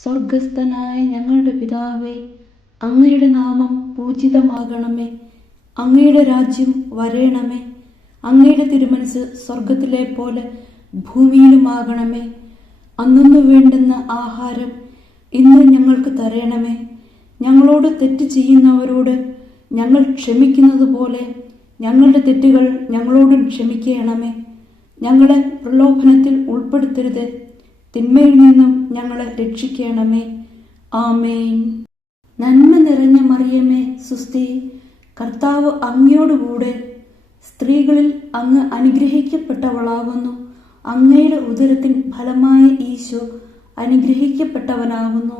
സ്വർഗസ്ഥനായ ഞങ്ങളുടെ പിതാവേ, അങ്ങയുടെ നാമം പൂജിതമാകണമേ. അങ്ങയുടെ രാജ്യം വരേണമേ. അങ്ങയുടെ തിരുമനസ് സ്വർഗത്തിലെ പോലെ ഭൂമിയിലുമാകണമേ. അന്നു വേണ്ടുന്ന ആഹാരം ഇന്ന് ഞങ്ങൾക്ക് തരണമേ. ഞങ്ങളോട് തെറ്റ് ചെയ്യുന്നവരോട് ഞങ്ങൾ ക്ഷമിക്കുന്നത് പോലെ ഞങ്ങളുടെ തെറ്റുകൾ ഞങ്ങളോടും ക്ഷമിക്കണമേ. ഞങ്ങളെ പ്രലോഭനത്തിൽ ഉൾപ്പെടുത്തരുത്, തിന്മയിൽ നിന്നും ഞങ്ങളെ രക്ഷിക്കണമേ. ആമേൻ. നന്മ നിറഞ്ഞ മറിയമേ, സുസ്തി, കർത്താവ് അങ്ങയോടുകൂടെ സ്ത്രീകളിൽ അങ്ങ് അനുഗ്രഹിക്കപ്പെട്ടവളാകുന്നു. അങ്ങയുടെ ഉദരത്തിൻ ഫലമായ ഈശോ അനുഗ്രഹിക്കപ്പെട്ടവനാകുന്നു.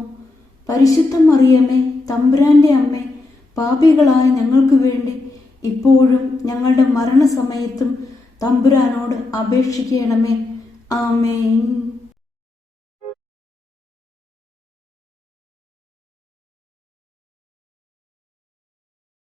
പരിശുദ്ധ മറിയമേ, തമ്പുരാന്റെ അമ്മേ, പാപികളായ ഞങ്ങൾക്ക് വേണ്ടി ഇപ്പോഴും ഞങ്ങളുടെ മരണസമയത്തും തമ്പുരാനോട് അപേക്ഷിക്കണമേ. ആമേൻ.